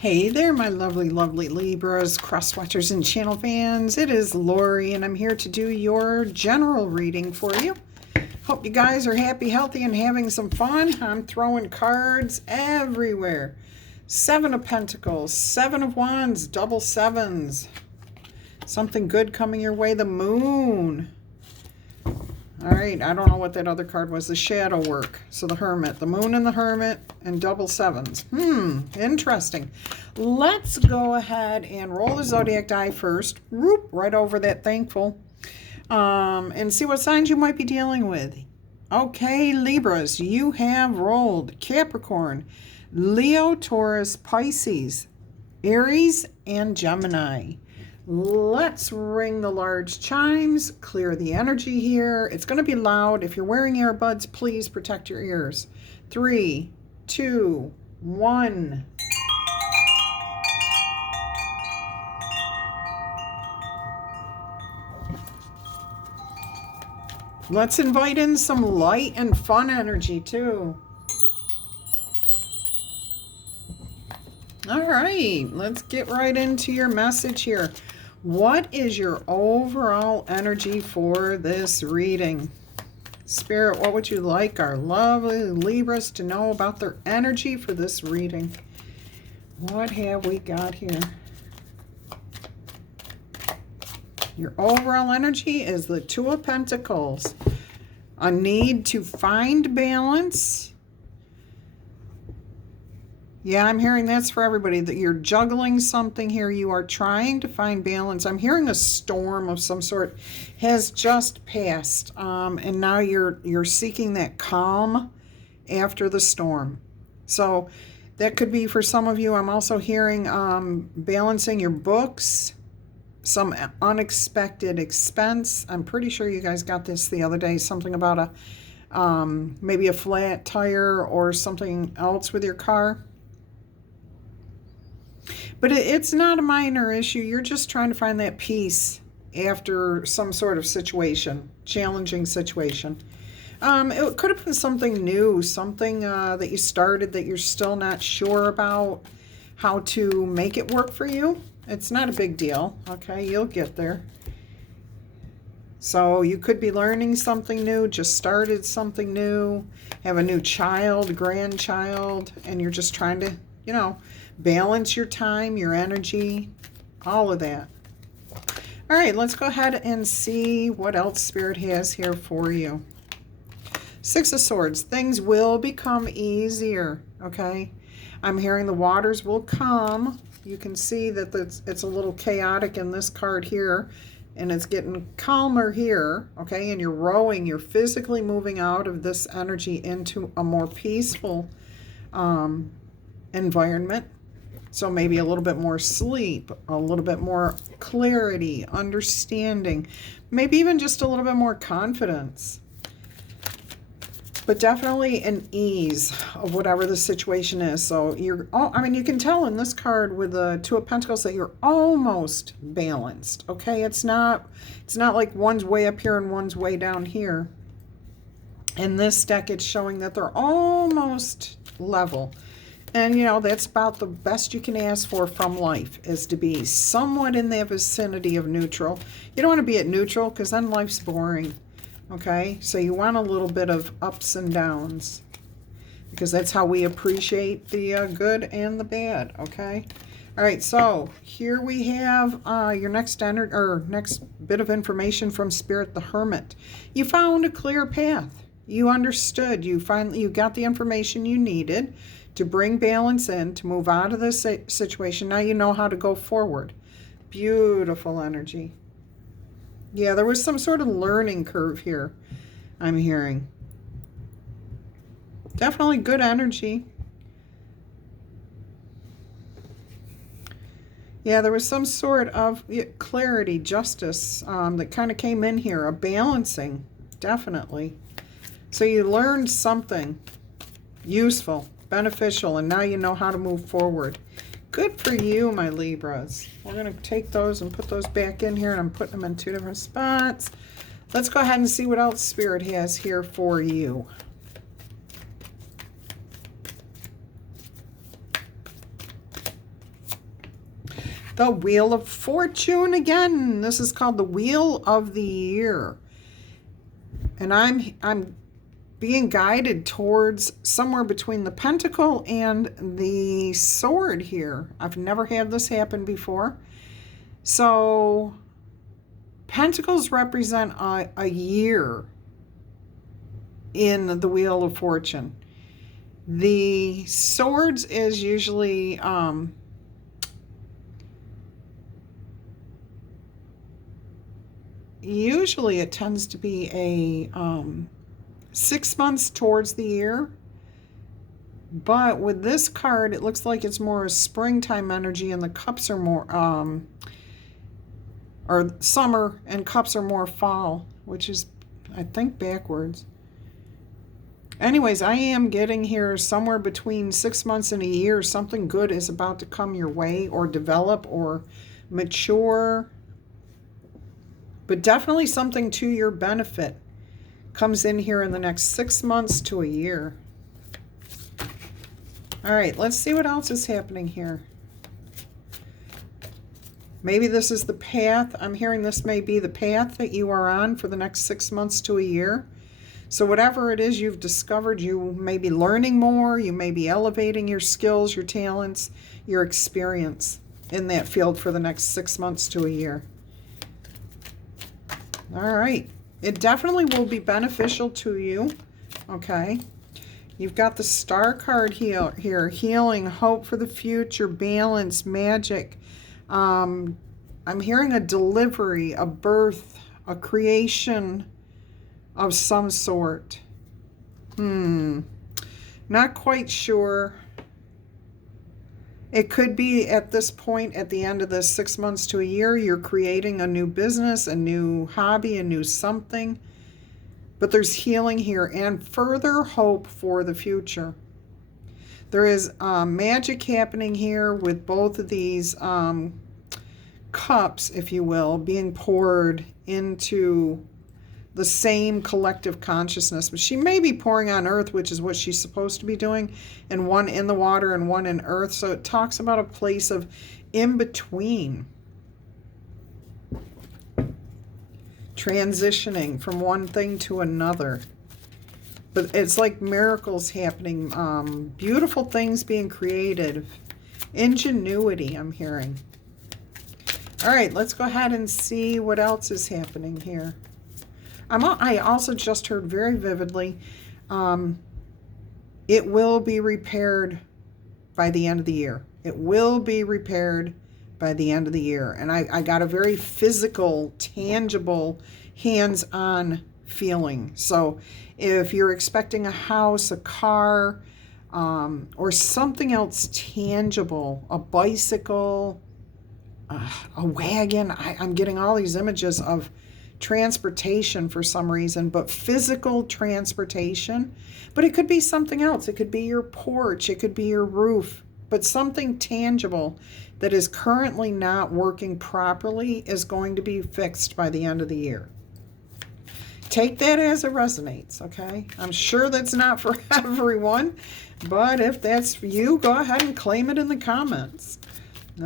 Hey there, my lovely, lovely Libras, cross watchers, and channel fans. It is Laurie, and I'm here to do your general reading for you. Hope you guys are happy, healthy, and having some fun. I'm throwing cards everywhere. 7 of Pentacles, 7 of Wands, double sevens. Something good coming your way, the Moon. All right, I don't know what that other card was, the Shadow Work. So the Hermit, the Moon and the Hermit, and double sevens. Interesting. Let's go ahead and roll the Zodiac die first. Whoop, right over that Thankful. And see what signs you might be dealing with. Okay, Libras, you have rolled Capricorn, Leo, Taurus, Pisces, Aries, and Gemini. Let's ring the large chimes, clear the energy here. It's going to be loud. If you're wearing earbuds, please protect your ears. 3, 2, 1. Let's invite in some light and fun energy too. All right, let's get right into your message here. What is your overall energy for this reading? Spirit, what would you like our lovely Libras to know about their energy for this reading? What have we got here? Your overall energy is the 2 of Pentacles. A need to find balance. Yeah, I'm hearing that's for everybody, that you're juggling something here. You are trying to find balance. I'm hearing a storm of some sort has just passed. And now you're seeking that calm after the storm. So that could be for some of you. I'm also hearing balancing your books, some unexpected expense. I'm pretty sure you guys got this the other day, something about maybe a flat tire or something else with your car. But it's not a minor issue. You're just trying to find that peace after some sort of situation, challenging situation. It could have been something new, something that you started that you're still not sure about how to make it work for you. It's not a big deal, okay? You'll get there. So you could be learning something new, just started something new, have a new child, grandchild, and you're just trying to, balance your time, your energy, all of that. All right, let's go ahead and see what else Spirit has here for you. 6 of Swords, things will become easier, okay? I'm hearing the waters will come. You can see that it's a little chaotic in this card here, and it's getting calmer here, okay? And you're rowing, you're physically moving out of this energy into a more peaceful environment. So maybe a little bit more sleep, a little bit more clarity, understanding, maybe even just a little bit more confidence. But definitely an ease of whatever the situation is. So you can tell in this card with the 2 of Pentacles that you're almost balanced. Okay, it's not like one's way up here and one's way down here. In this deck, it's showing that they're almost level. And, that's about the best you can ask for from life, is to be somewhat in the vicinity of neutral. You don't want to be at neutral because then life's boring, okay? So you want a little bit of ups and downs because that's how we appreciate the good and the bad, okay? All right, so here we have your next bit of information from Spirit, the Hermit. You found a clear path. You understood. You got the information you needed to bring balance in, to move out of this situation. Now you know how to go forward. Beautiful energy. Yeah, there was some sort of learning curve here, I'm hearing. Definitely good energy. Yeah, there was some sort of clarity, justice that kind of came in here, a balancing, definitely. So you learned something useful, beneficial, and now you know how to move forward. Good for you, my Libras. We're going to take those and put those back in here, and I'm putting them in 2 different spots. Let's go ahead and see what else Spirit has here for you. The Wheel of Fortune again. This is called the Wheel of the Year. And I'm being guided towards somewhere between the Pentacle and the Sword here. I've never had this happen before. So Pentacles represent a year in the Wheel of Fortune. The Swords is usually usually it tends to be a 6 months towards the year. But with this card, it looks like it's more a springtime energy, and the cups are more or summer, and cups are more fall, which is, I think, backwards. Anyways, I am getting here somewhere between 6 months and a year. Something good is about to come your way, or develop, or mature. But definitely something to your benefit comes in here in the next 6 months to a year. All right, let's see what else is happening here. Maybe this is the path. I'm hearing this may be the path that you are on for the next 6 months to a year. So whatever it is you've discovered, you may be learning more, you may be elevating your skills, your talents, your experience in that field for the next 6 months to a year. All right. It definitely will be beneficial to you. Okay. You've got the Star card here. Healing, hope for the future, balance, magic. I'm hearing a delivery, a birth, a creation of some sort. Not quite sure. It could be at this point, at the end of the 6 months to a year, you're creating a new business, a new hobby, a new something. But there's healing here and further hope for the future. There is magic happening here with both of these cups, if you will, being poured into the same collective consciousness. But she may be pouring on earth, which is what she's supposed to be doing, and one in the water and one in earth. So it talks about a place of in-between. Transitioning from one thing to another. But it's like miracles happening. Beautiful things being created. Ingenuity, I'm hearing. All right, let's go ahead and see what else is happening here. I also just heard very vividly, it will be repaired by the end of the year. It will be repaired by the end of the year. And I got a very physical, tangible, hands-on feeling. So if you're expecting a house, a car, or something else tangible, a bicycle, a wagon, I'm getting all these images of transportation for some reason, but physical transportation. But it could be something else. It could be your porch. It could be your roof. But something tangible that is currently not working properly is going to be fixed by the end of the year. Take that as it resonates, okay? I'm sure that's not for everyone, but if that's for you, go ahead and claim it in the comments.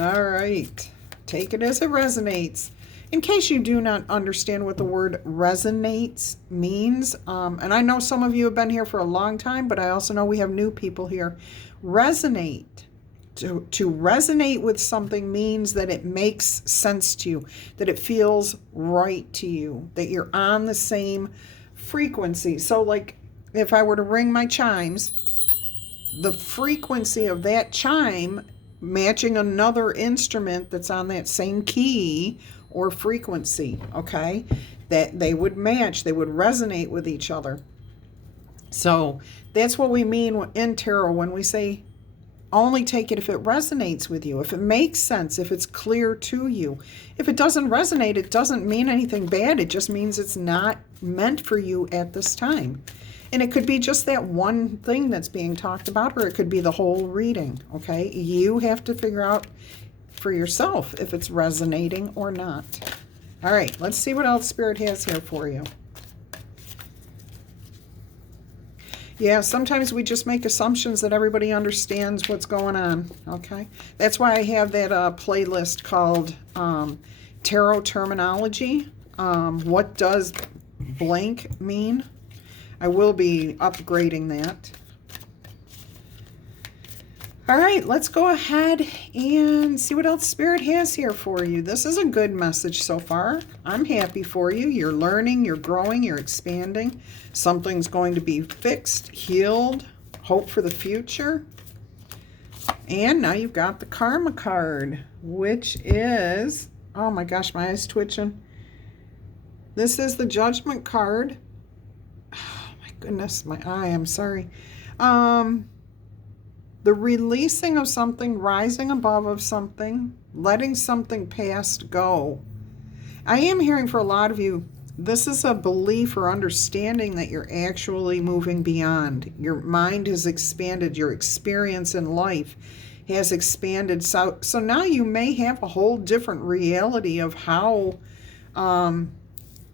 All right. Take it as it resonates. In case you do not understand what the word resonates means, and I know some of you have been here for a long time, but I also know we have new people here. Resonate. To resonate with something means that it makes sense to you, that it feels right to you, that you're on the same frequency. So like if I were to ring my chimes, the frequency of that chime matching another instrument that's on that same key or frequency, okay, that they would match, they would resonate with each other. So that's what we mean in tarot when we say only take it if it resonates with you, if it makes sense, if it's clear to you. If it doesn't resonate, it doesn't mean anything bad. It just means it's not meant for you at this time. And it could be just that one thing that's being talked about, or it could be the whole reading, okay? You have to figure out for yourself if it's resonating or not. All right, let's see what else Spirit has here for you. Yeah, sometimes we just make assumptions that everybody understands what's going on, okay? That's why I have that playlist called Tarot Terminology. What does blank mean? I will be upgrading that. All right, let's go ahead and see what else Spirit has here for you. This is a good message so far. I'm happy for you. You're learning, you're growing, you're expanding. Something's going to be fixed, healed, hope for the future. And now you've got the Karma card, which is, oh my gosh, my eye's twitching. This is the Judgment card. Oh my goodness, my eye, I'm sorry. The releasing of something, rising above of something, letting something past go. I am hearing for a lot of you, this is a belief or understanding that you're actually moving beyond. Your mind has expanded. Your experience in life has expanded. So now you may have a whole different reality of how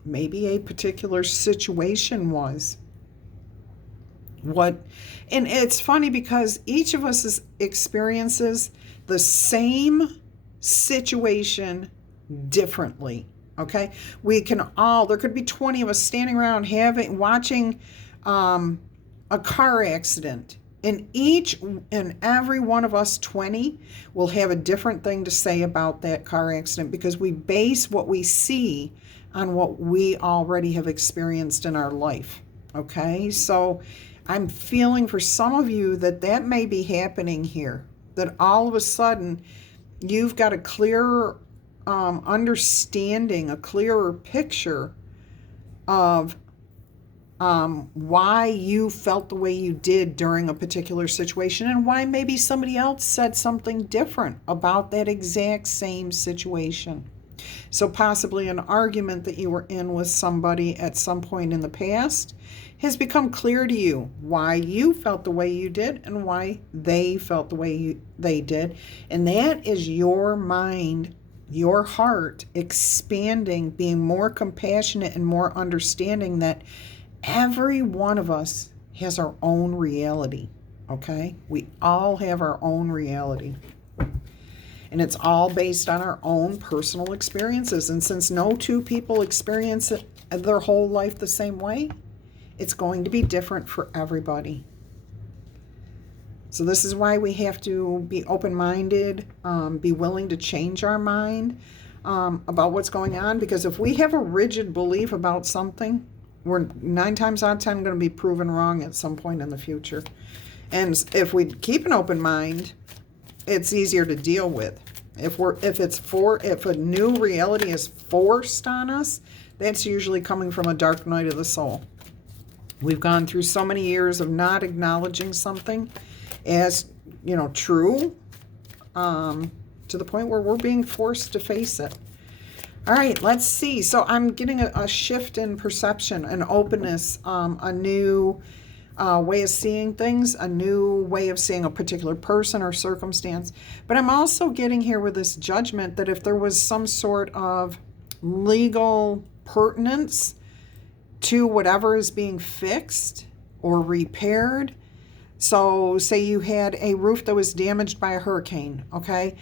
maybe a particular situation was. And it's funny because each of us experiences the same situation differently. Okay, we can all, there could be 20 of us standing around watching a car accident, and each and every one of us 20 will have a different thing to say about that car accident, because we base what we see on what we already have experienced in our life. Okay, so I'm feeling for some of you that may be happening here, that all of a sudden you've got a clearer understanding, a clearer picture of why you felt the way you did during a particular situation, and why maybe somebody else said something different about that exact same situation. So possibly an argument that you were in with somebody at some point in the past has become clear to you why you felt the way you did and why they felt the way they did. And that is your mind, your heart expanding, being more compassionate and more understanding that every one of us has our own reality, okay? We all have our own reality. And it's all based on our own personal experiences. And since no two people experience it their whole life the same way, it's going to be different for everybody. So this is why we have to be open-minded, be willing to change our mind about what's going on. Because if we have a rigid belief about something, we're 9 times out of 10 going to be proven wrong at some point in the future. And if we keep an open mind, it's easier to deal with. If a new reality is forced on us, that's usually coming from a dark night of the soul. We've gone through so many years of not acknowledging something as, true, to the point where we're being forced to face it. All right, let's see. So I'm getting a shift in perception, an openness, a new way of seeing things, a new way of seeing a particular person or circumstance. But I'm also getting here with this judgment that if there was some sort of legal pertinence to whatever is being fixed or repaired. So say you had a roof that was damaged by a hurricane, okay?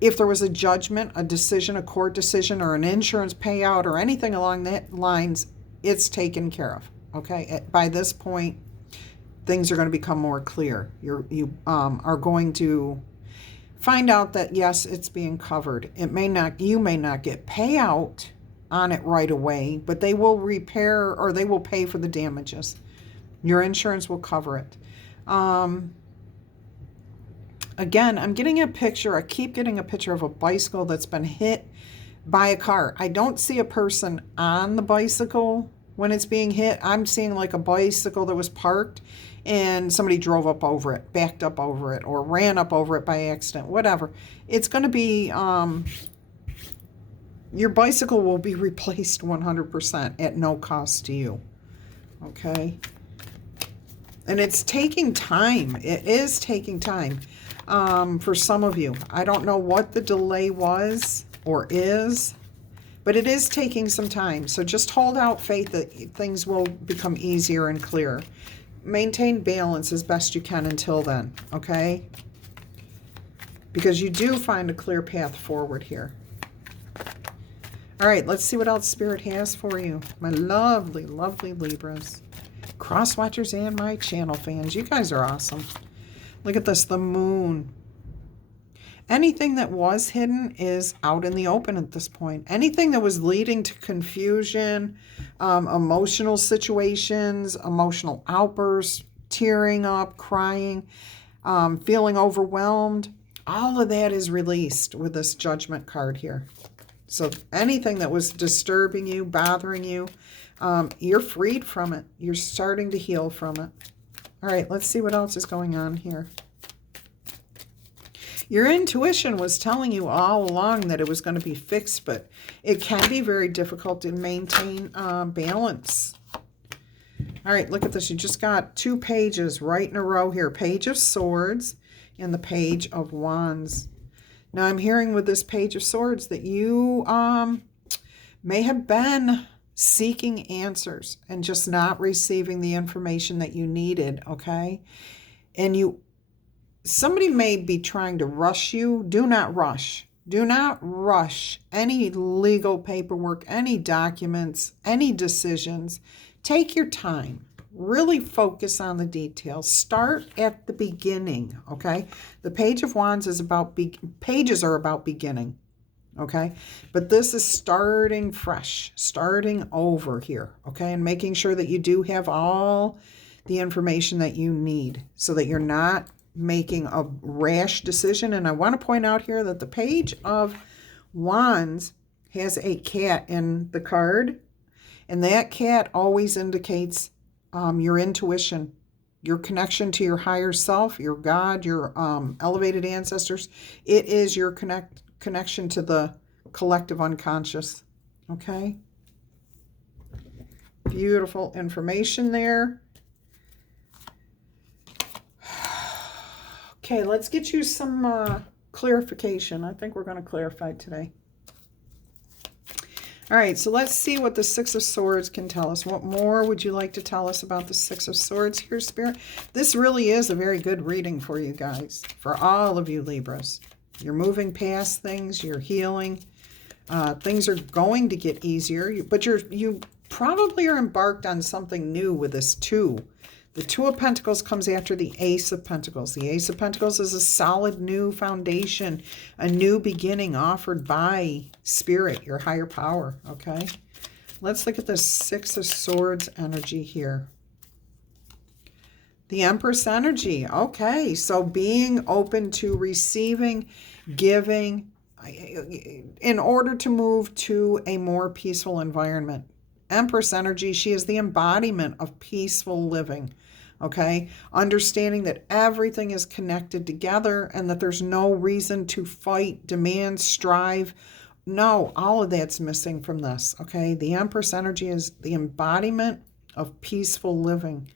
If there was a judgment, a decision, a court decision, or an insurance payout or anything along that lines, it's taken care of, okay? By this point, things are going to become more clear. You are going to find out that, yes, it's being covered. You may not get payout on it right away, but they will repair or they will pay for the damages. Your insurance will cover it. Again, I'm getting a picture. I keep getting a picture of a bicycle that's been hit by a car. I don't see a person on the bicycle when it's being hit. I'm seeing like a bicycle that was parked and somebody drove up over it, backed up over it, or ran up over it by accident, whatever. It's going to be, your bicycle will be replaced 100% at no cost to you, okay? And it's taking time. It is taking time for some of you. I don't know what the delay was or is, but it is taking some time. So just hold out faith that things will become easier and clearer. maintain balance as best you can until then, okay? Because you do find a clear path forward here. All right, let's see what else Spirit has for you. My lovely, lovely Libras. Cross watchers and my channel fans. You guys are awesome. Look at this, the moon. Anything that was hidden is out in the open at this point. Anything that was leading to confusion, emotional situations, emotional outbursts, tearing up, crying, feeling overwhelmed, all of that is released with this Judgment card here. So anything that was disturbing you, bothering you, you're freed from it. You're starting to heal from it. All right, let's see what else is going on here. Your intuition was telling you all along that it was going to be fixed, but it can be very difficult to maintain balance. All right, look at this. You just got 2 pages right in a row here. Page of Swords and the Page of Wands. Now, I'm hearing with this Page of Swords that you may have been seeking answers and just not receiving the information that you needed, okay? And somebody may be trying to rush you. Do not rush. Do not rush any legal paperwork, any documents, any decisions. Take your time. Really focus on the details. Start at the beginning, okay? The Page of Wands is about, pages are about beginning, okay? But this is starting fresh, starting over here, okay? And making sure that you do have all the information that you need so that you're not making a rash decision. And I want to point out here that the Page of Wands has a cat in the card, and that cat always indicates your intuition, your connection to your higher self, your God, your elevated ancestors. It is your connection to the collective unconscious. Okay? Beautiful information there. Okay, let's get you some clarification. I think we're going to clarify today. All right, so let's see what the Six of Swords can tell us. What more would you like to tell us about the Six of Swords here, Spirit? This really is a very good reading for you guys, for all of you Libras. You're moving past things, you're healing. Things are going to get easier, but you probably are embarked on something new with this 2. The 2 of Pentacles comes after the Ace of Pentacles. The Ace of Pentacles is a solid new foundation, a new beginning offered by Spirit, your higher power, okay? Let's look at the Six of Swords energy here. The Empress energy, okay. So being open to receiving, giving, in order to move to a more peaceful environment. Empress energy, she is the embodiment of peaceful living, okay? Understanding that everything is connected together and that there's no reason to fight, demand, strive. No, all of that's missing from this, okay? The Empress energy is the embodiment of peaceful living.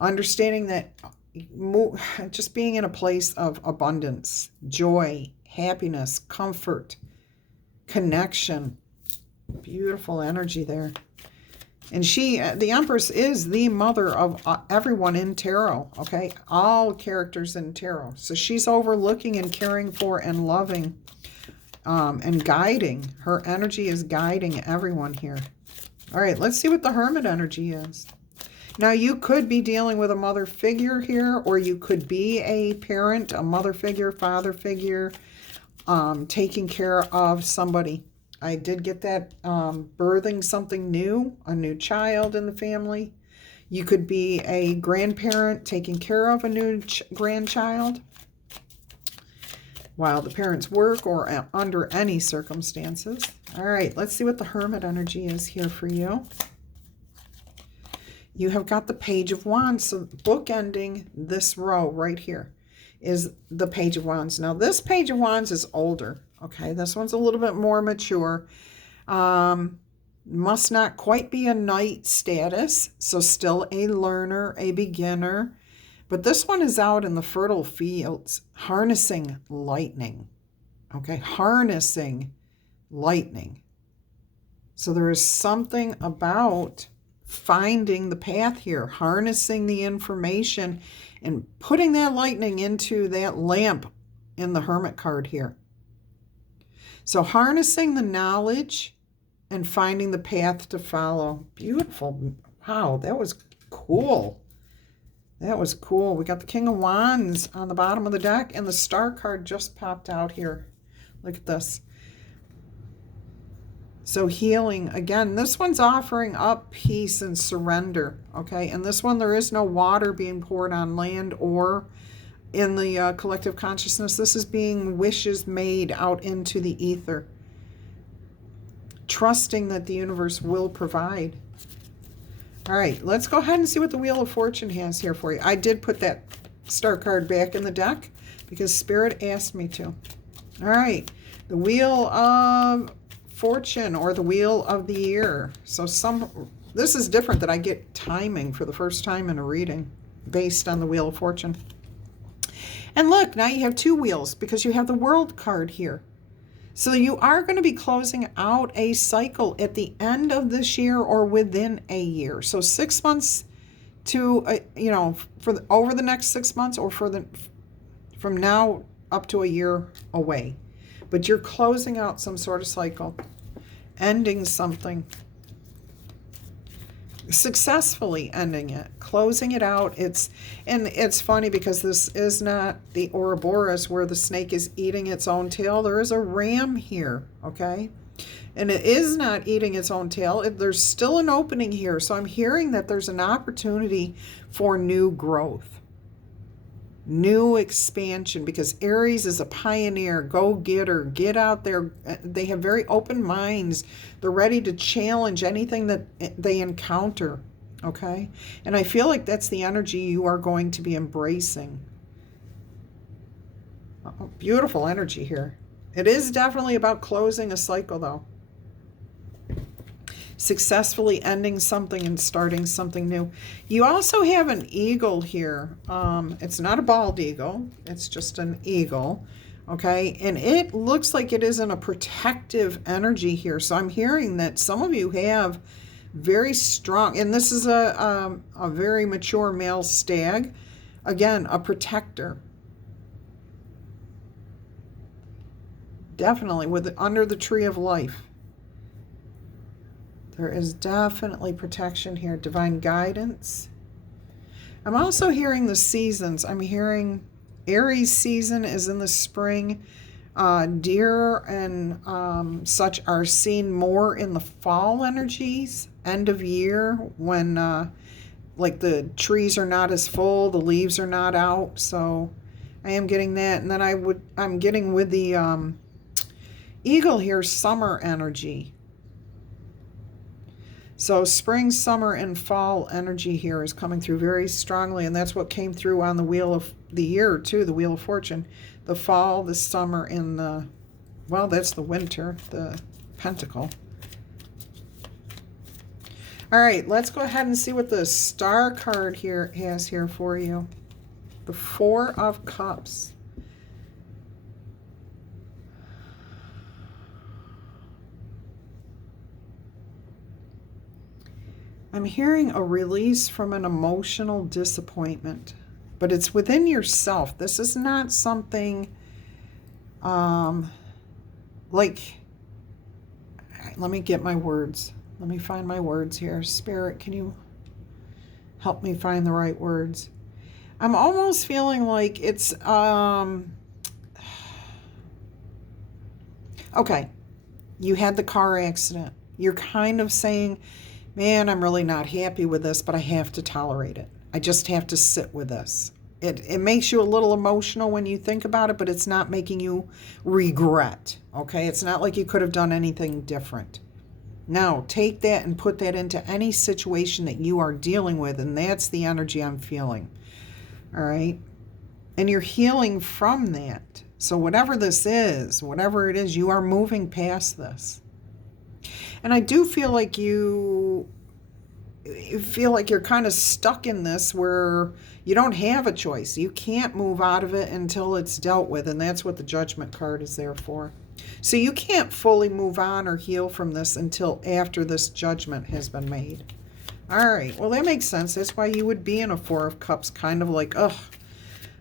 Understanding that just being in a place of abundance, joy, happiness, comfort, connection. Beautiful energy there. And the Empress is the mother of everyone in tarot, okay? All characters in tarot. So she's overlooking and caring for and loving and guiding. Her energy is guiding everyone here. All right, let's see what the Hermit energy is. Now, you could be dealing with a mother figure here, or you could be a parent, a mother figure, father figure, taking care of somebody. I did get that birthing something new, a new child in the family. You could be a grandparent taking care of a new grandchild while the parents work or under any circumstances. All right, let's see what the Hermit energy is here for you. You have got the Page of Wands. So bookending this row right here is the Page of Wands. Now, this Page of Wands is older. Okay, this one's a little bit more mature. Must not quite be a knight status, so still a learner, a beginner. But this one is out in the fertile fields, harnessing lightning. Okay, harnessing lightning. So there is something about finding the path here, harnessing the information and putting that lightning into that lamp in the Hermit card here. So harnessing the knowledge and finding the path to follow. Beautiful. Wow, that was cool. That was cool. We got the King of Wands on the bottom of the deck, and the Star card just popped out here. Look at this. So healing, again, this one's offering up peace and surrender, okay? And this one, there is no water being poured on land or in the collective consciousness. This is being wishes made out into the ether. Trusting that the universe will provide. All right, let's go ahead and see what the Wheel of Fortune has here for you. I did put that Star card back in the deck because Spirit asked me to. All right, the Wheel of Fortune, or the Wheel of the Year. So this is different, that I get timing for the first time in a reading based on the Wheel of Fortune. And look, now you have two wheels because you have the World card here. So you are going to be closing out a cycle at the end of this year or within a year. So 6 months to, over the next 6 months, or from now up to a year away. But you're closing out some sort of cycle, ending something, successfully ending it, closing it out. And it's funny because this is not the Ouroboros where the snake is eating its own tail. There is a ram here, okay? And it is not eating its own tail. There's still an opening here. So I'm hearing that there's an opportunity for new growth, new expansion, because Aries is a pioneer, go-getter, get out there. They have very open minds. They're ready to challenge anything that they encounter, okay? And I feel like that's the energy you are going to be embracing. Oh, beautiful energy here. It is definitely about closing a cycle, though. Successfully ending something and starting something new. You also have an eagle here. It's not a bald eagle. It's just an eagle. Okay. And it looks like it is in a protective energy here. So I'm hearing that some of you have very strong, and this is a very mature male stag. Again, a protector. Definitely under the tree of life. There is definitely protection here, divine guidance. I'm also hearing the seasons. I'm hearing Aries season is in the spring. Deer and such are seen more in the fall energies, end of year, when like the trees are not as full, the leaves are not out. So I am getting that. And then I'm getting with the eagle here, summer energy. So spring, summer, and fall energy here is coming through very strongly, and that's what came through on the Wheel of the Year, too, the Wheel of Fortune. The fall, the summer, and that's the winter, the Pentacle. All right, let's go ahead and see what the Star card here has here for you. The Four of Cups. I'm hearing a release from an emotional disappointment, but it's within yourself. This is not something let me get my words. Let me find my words here. Spirit, can you help me find the right words? I'm almost feeling like it's, okay, you had the car accident. You're kind of saying, man, I'm really not happy with this, but I have to tolerate it. I just have to sit with this. It makes you a little emotional when you think about it, but it's not making you regret, okay? It's not like you could have done anything different. Now, take that and put that into any situation that you are dealing with, and that's the energy I'm feeling, all right? And you're healing from that. So whatever this is, whatever it is, you are moving past this. And I do feel like you feel like you're kind of stuck in this where you don't have a choice. You can't move out of it until it's dealt with, and that's what the Judgment card is there for. So you can't fully move on or heal from this until after this judgment has been made. All right. Well, that makes sense. That's why you would be in a Four of Cups, kind of like, ugh,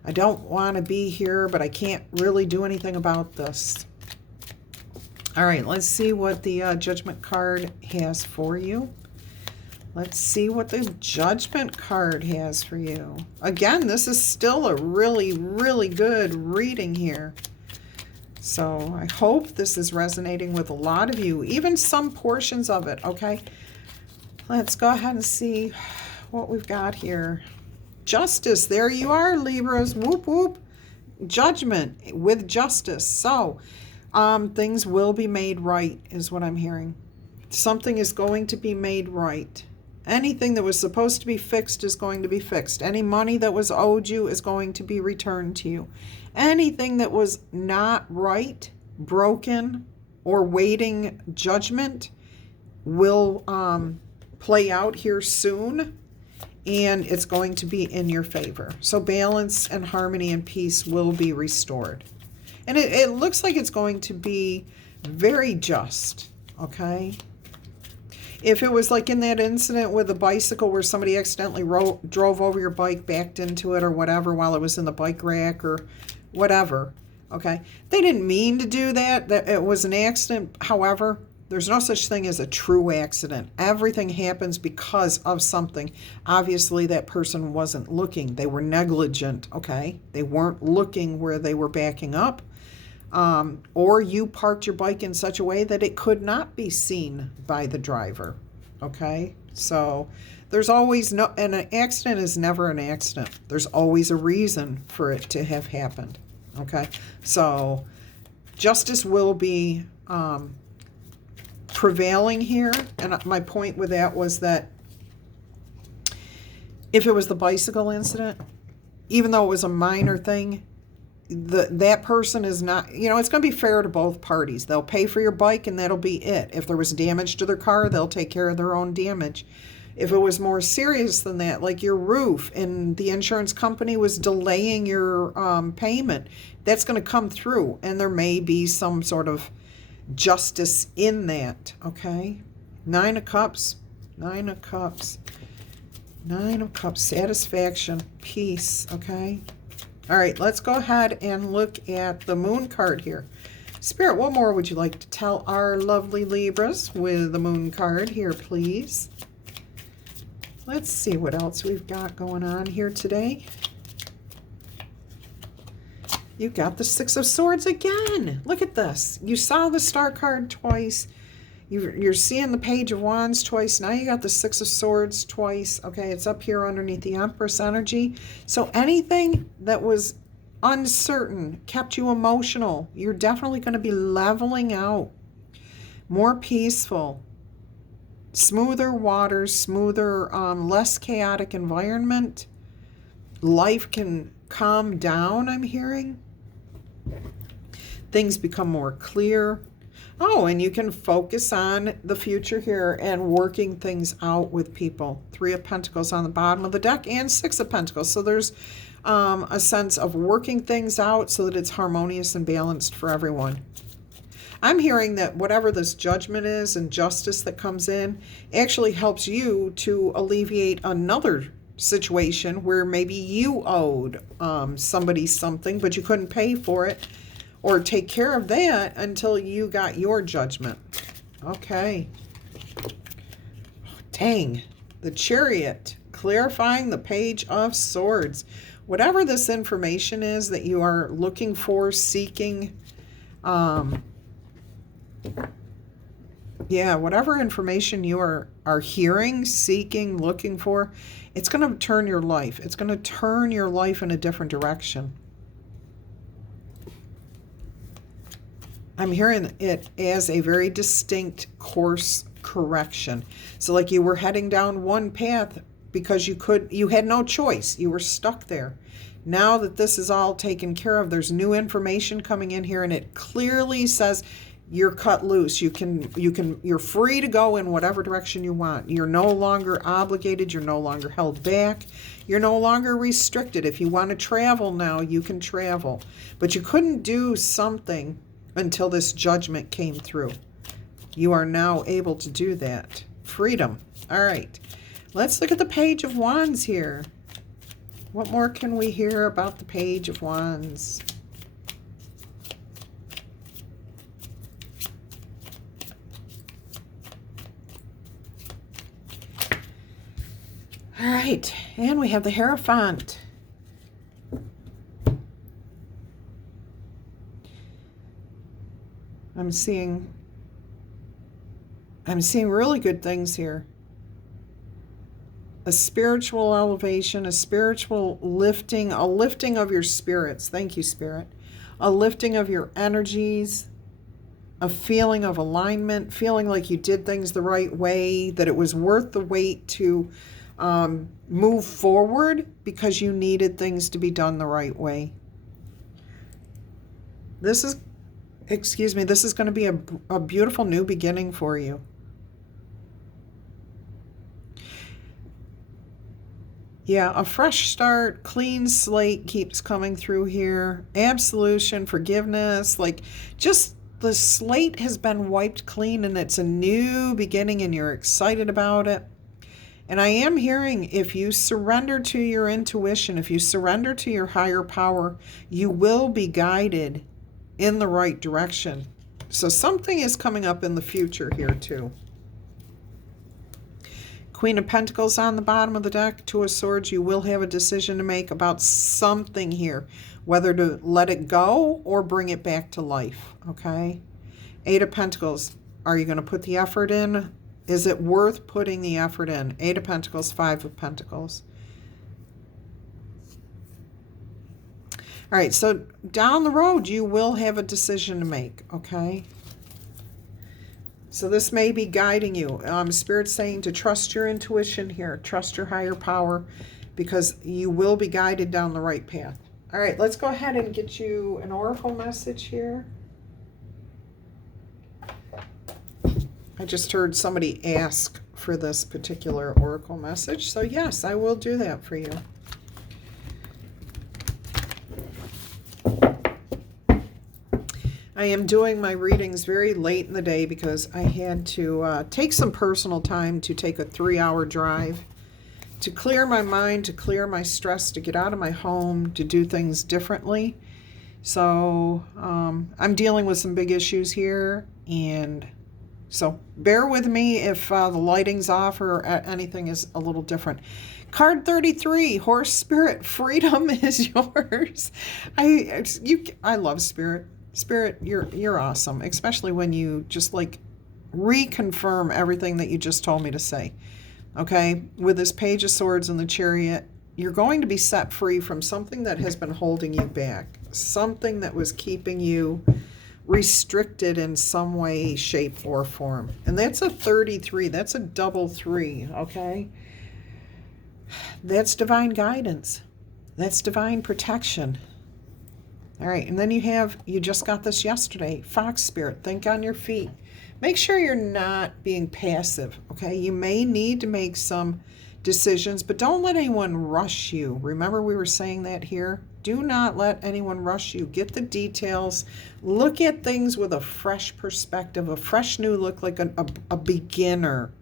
I don't want to be here, but I can't really do anything about this. All right. Let's see what the Judgment card has for you. Let's see what the Judgment card has for you. Again, this is still a really, really good reading here. So I hope this is resonating with a lot of you, even some portions of it, okay? Let's go ahead and see what we've got here. Justice, there you are, Libras, whoop, whoop. Judgment with justice. So things will be made right is what I'm hearing. Something is going to be made right. Anything that was supposed to be fixed is going to be fixed. Any money that was owed you is going to be returned to you. Anything that was not right, broken, or waiting judgment will play out here soon, and it's going to be in your favor. So balance and harmony and peace will be restored. And it looks like it's going to be very just, okay? If it was like in that incident with the bicycle where somebody accidentally drove over your bike, backed into it or whatever while it was in the bike rack or whatever, okay? They didn't mean to do that. That it was an accident. However, there's no such thing as a true accident. Everything happens because of something. Obviously, that person wasn't looking. They were negligent, okay? They weren't looking where they were backing up. Or you parked your bike in such a way that it could not be seen by the driver, okay? So there's always and an accident is never an accident. There's always a reason for it to have happened, okay? So justice will be prevailing here. And my point with that was that if it was the bicycle incident, even though it was a minor thing, that person is not, you know, it's going to be fair to both parties. They'll pay for your bike and that'll be it. If there was damage to their car, they'll take care of their own damage. If it was more serious than that, like your roof and the insurance company was delaying your payment, that's going to come through, and there may be some sort of justice in that, okay? Nine of Cups, Nine of Cups, Nine of Cups, satisfaction, peace, okay? All right, let's go ahead and look at the Moon card here. Spirit, what more would you like to tell our lovely Libras with the Moon card here, please? Let's see what else we've got going on here today. You got the Six of Swords again. Look at this. You saw the Star card twice. You're seeing the Page of Wands twice. Now you got the Six of Swords twice. Okay, it's up here underneath the Empress energy. So anything that was uncertain, kept you emotional, you're definitely going to be leveling out. More peaceful. Smoother waters, smoother, less chaotic environment. Life can calm down, I'm hearing. Things become more clear. Oh, and you can focus on the future here and working things out with people. Three of Pentacles on the bottom of the deck and Six of Pentacles. So there's a sense of working things out so that it's harmonious and balanced for everyone. I'm hearing that whatever this judgment is and justice that comes in actually helps you to alleviate another situation where maybe you owed somebody something, but you couldn't pay for it or take care of that until you got your judgment. Okay. Dang. The Chariot, clarifying the Page of Swords. Whatever this information is that you are looking for, seeking, yeah, whatever information you are hearing, seeking, looking for, it's going to turn your life. It's going to turn your life in a different direction. I'm hearing it as a very distinct course correction. So like you were heading down one path because you had no choice. You were stuck there. Now that this is all taken care of, there's new information coming in here, and it clearly says you're cut loose. You're free to go in whatever direction you want. You're no longer obligated. You're no longer held back. You're no longer restricted. If you want to travel now, you can travel. But you couldn't do something until this judgment came through. You are now able to do that. Freedom. All right. Let's look at the Page of Wands here. What more can we hear about the Page of Wands? All right, and we have the Hierophant. I'm seeing really good things here. A spiritual elevation, a spiritual lifting, a lifting of your spirits. Thank you, Spirit. A lifting of your energies, a feeling of alignment, feeling like you did things the right way, that it was worth the wait to move forward because you needed things to be done the right way. This is going to be a beautiful new beginning for you. Yeah, a fresh start, clean slate keeps coming through here. Absolution, forgiveness, like just the slate has been wiped clean and it's a new beginning and you're excited about it. And I am hearing if you surrender to your intuition, if you surrender to your higher power, you will be guided in the right direction. So something is coming up in the future here too. Queen of Pentacles on the bottom of the deck, Two of Swords. You will have a decision to make about something here, whether to let it go or bring it back to life, okay? Eight of Pentacles. Are you going to put the effort in? Is it worth putting the effort in? Eight of Pentacles, Five of Pentacles. All right, so down the road, you will have a decision to make, okay? So this may be guiding you. Spirit's saying to trust your intuition here. Trust your higher power because you will be guided down the right path. All right, let's go ahead and get you an oracle message here. I just heard somebody ask for this particular oracle message. So yes, I will do that for you. I am doing my readings very late in the day because I had to take some personal time to take a 3-hour drive to clear my mind, to clear my stress, to get out of my home, to do things differently. So I'm dealing with some big issues here, and so bear with me if the lighting's off or anything is a little different. Card 33, Horse Spirit, freedom is yours. I love Spirit. Spirit, you're awesome, especially when you just like reconfirm everything that you just told me to say. Okay, with this Page of Swords and the Chariot, you're going to be set free from something that has been holding you back, something that was keeping you restricted in some way, shape, or form. And that's a 33. That's a double 3, okay? That's divine guidance. That's divine protection. All right, and then you just got this yesterday, Fox Spirit, think on your feet. Make sure you're not being passive, okay? You may need to make some decisions, but don't let anyone rush you. Remember we were saying that here? Do not let anyone rush you. Get the details. Look at things with a fresh perspective, a fresh new look, like a beginner,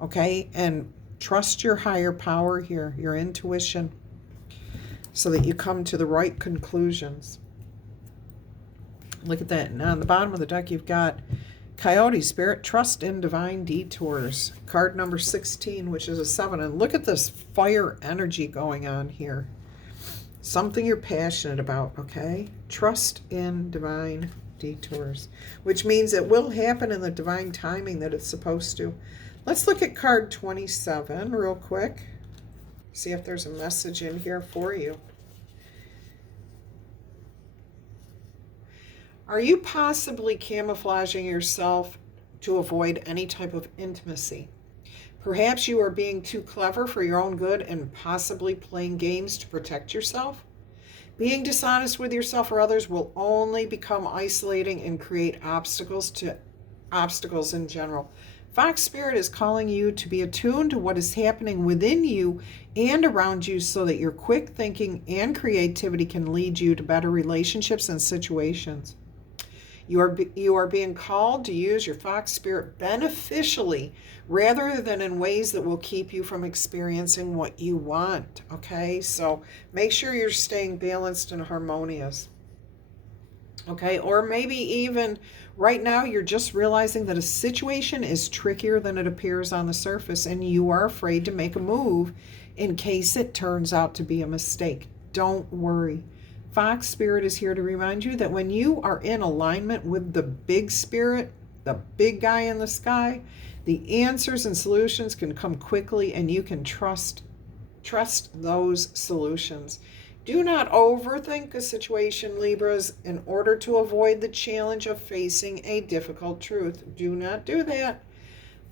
okay? And trust your higher power here, your intuition, so that you come to the right conclusions. Look at that. Now on the bottom of the deck, you've got Coyote Spirit, trust in divine detours. Card number 16, which is a 7. And look at this fire energy going on here. Something you're passionate about, okay? Trust in divine detours, which means it will happen in the divine timing that it's supposed to. Let's look at card 27 real quick. See if there's a message in here for you. Are you possibly camouflaging yourself to avoid any type of intimacy? Perhaps you are being too clever for your own good and possibly playing games to protect yourself. Being dishonest with yourself or others will only become isolating and create obstacles in general. Fox Spirit is calling you to be attuned to what is happening within you and around you so that your quick thinking and creativity can lead you to better relationships and situations. You are being called to use your fox spirit beneficially rather than in ways that will keep you from experiencing what you want. Okay, so make sure you're staying balanced and harmonious. Okay, or maybe even right now you're just realizing that a situation is trickier than it appears on the surface and you are afraid to make a move in case it turns out to be a mistake. Don't worry. Fox Spirit is here to remind you that when you are in alignment with the big spirit, the big guy in the sky, the answers and solutions can come quickly and you can trust those solutions. Do not overthink a situation, Libras, in order to avoid the challenge of facing a difficult truth. Do not do that.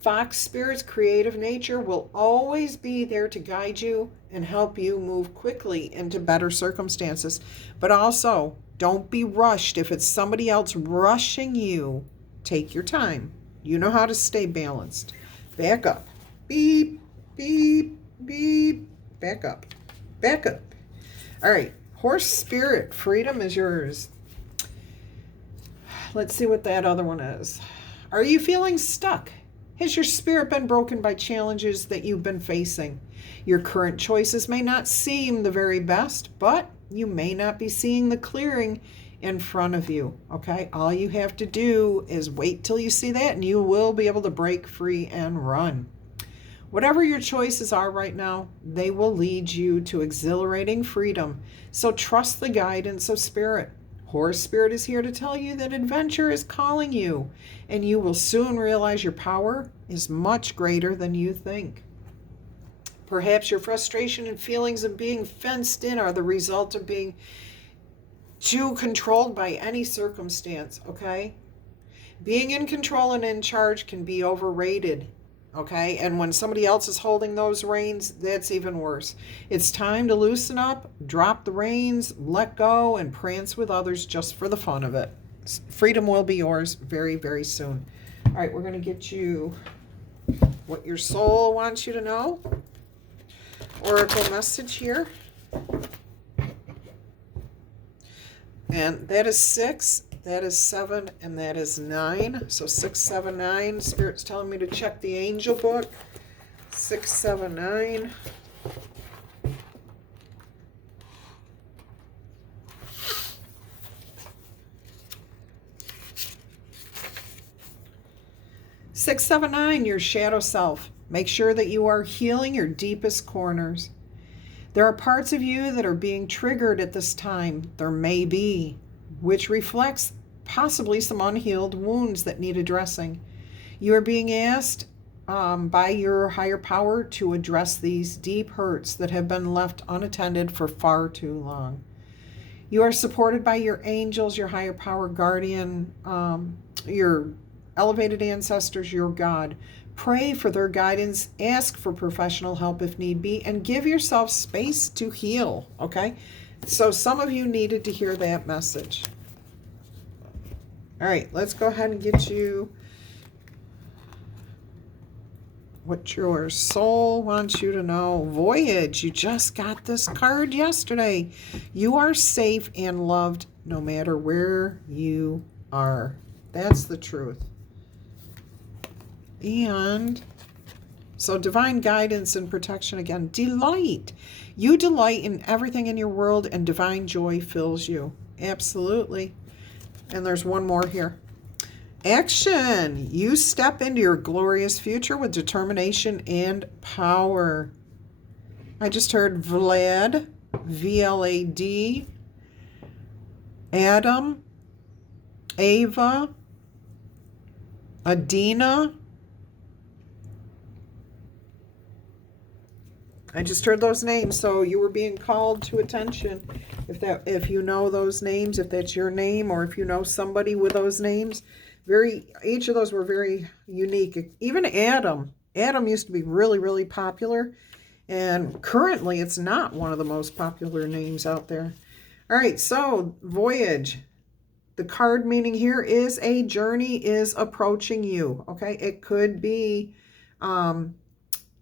Fox Spirit's creative nature will always be there to guide you and help you move quickly into better circumstances. But also, don't be rushed. If it's somebody else rushing you, take your time. You know how to stay balanced. Back up. Beep, beep, beep. Back up. Back up. All right. Horse Spirit, freedom is yours. Let's see what that other one is. Are you feeling stuck? Has your spirit been broken by challenges that you've been facing? Your current choices may not seem the very best, but you may not be seeing the clearing in front of you, okay? All you have to do is wait till you see that and you will be able to break free and run. Whatever your choices are right now, they will lead you to exhilarating freedom. So trust the guidance of Spirit. Horse Spirit is here to tell you that adventure is calling you, and you will soon realize your power is much greater than you think. Perhaps your frustration and feelings of being fenced in are the result of being too controlled by any circumstance, okay? Being in control and in charge can be overrated, okay? And when somebody else is holding those reins, that's even worse. It's time to loosen up, drop the reins, let go, and prance with others just for the fun of it. Freedom will be yours very, very soon. All right, we're going to get you what your soul wants you to know. Oracle message here. And that is 6. That is 7, and that is 9. So 6, 7, 9. Spirit's telling me to check the angel book. 6, 7, 9. Six, 7, 9, your shadow self. Make sure that you are healing your deepest corners. There are parts of you that are being triggered at this time. There may be, which reflects possibly some unhealed wounds that need addressing. You are being asked by your higher power to address these deep hurts that have been left unattended for far too long. You are supported by your angels, your higher power guardian, your elevated ancestors, your God. Pray for their guidance, ask for professional help if need be, and give yourself space to heal, okay? So some of you needed to hear that message. All right, let's go ahead and get you what your soul wants you to know. Voyage, you just got this card yesterday. You are safe and loved no matter where you are. That's the truth. And so divine guidance and protection again. Delight. You delight in everything in your world and divine joy fills you. Absolutely. And there's one more here. Action. You step into your glorious future with determination and power. I just heard Vlad, V-L-A-D, Adam, Ava, Adina. I just heard those names, so you were being called to attention. If you know those names, if that's your name, or if you know somebody with those names, each of those were very unique. Even Adam used to be really, really popular, and currently it's not one of the most popular names out there. All right, so Voyage. The card meaning here is a journey is approaching you. Okay, it could be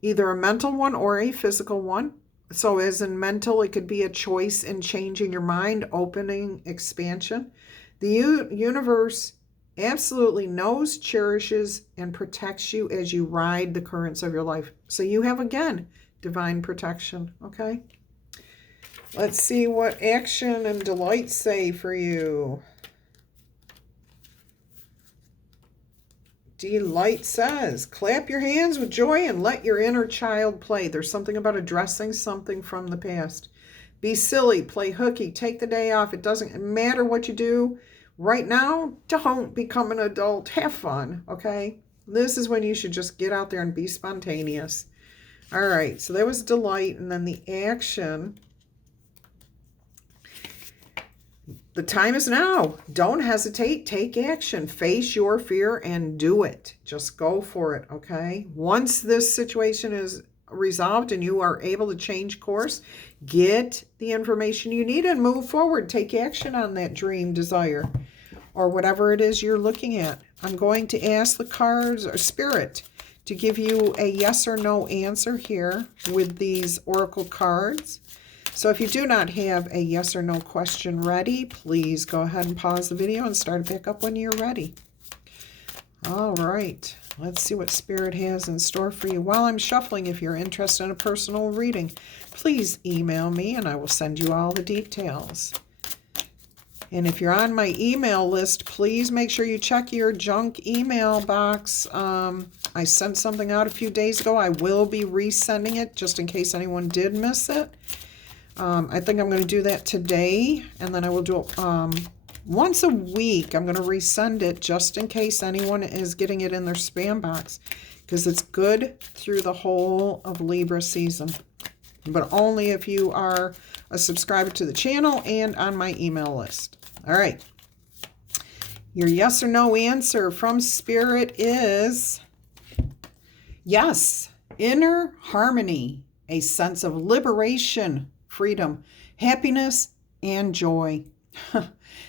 either a mental one or a physical one. So as in mental, it could be a choice in changing your mind, opening, expansion. The universe absolutely knows, cherishes, and protects you as you ride the currents of your life. So you have, again, divine protection, okay? Let's see what action and delight say for you. Delight says, clap your hands with joy and let your inner child play. There's something about addressing something from the past. Be silly, play hooky, take the day off. It doesn't matter what you do. Right now, don't become an adult. Have fun, okay? This is when you should just get out there and be spontaneous. All right, so that was delight. And then the action. The time is now. Don't hesitate. Take action. Face your fear and do it. Just go for it, okay? Once this situation is resolved and you are able to change course, get the information you need and move forward. Take action on that dream, desire, or whatever it is you're looking at. I'm going to ask the cards or spirit to give you a yes or no answer here with these oracle cards. So if you do not have a yes or no question ready, please go ahead and pause the video and start it back up when you're ready. All right, let's see what Spirit has in store for you. While I'm shuffling, if you're interested in a personal reading, please email me and I will send you all the details. And if you're on my email list, please make sure you check your junk email box. I sent something out a few days ago. I will be resending it just in case anyone did miss it. I think I'm going to do that today, and then I will do it once a week. I'm going to resend it just in case anyone is getting it in their spam box, because it's good through the whole of Libra season, but only if you are a subscriber to the channel and on my email list. All right. Your yes or no answer from Spirit is yes. Inner harmony, a sense of liberation, freedom, happiness, and joy.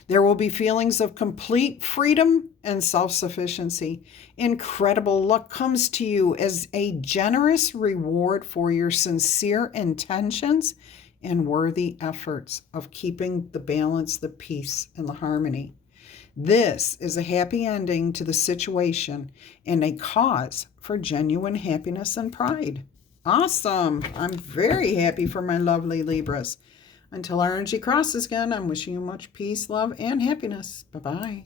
There will be feelings of complete freedom and self-sufficiency. Incredible luck comes to you as a generous reward for your sincere intentions and worthy efforts of keeping the balance, the peace, and the harmony. This is a happy ending to the situation and a cause for genuine happiness and pride. Awesome. I'm very happy for my lovely Libras. Until our energy crosses again, I'm wishing you much peace, love, and happiness. Bye-bye.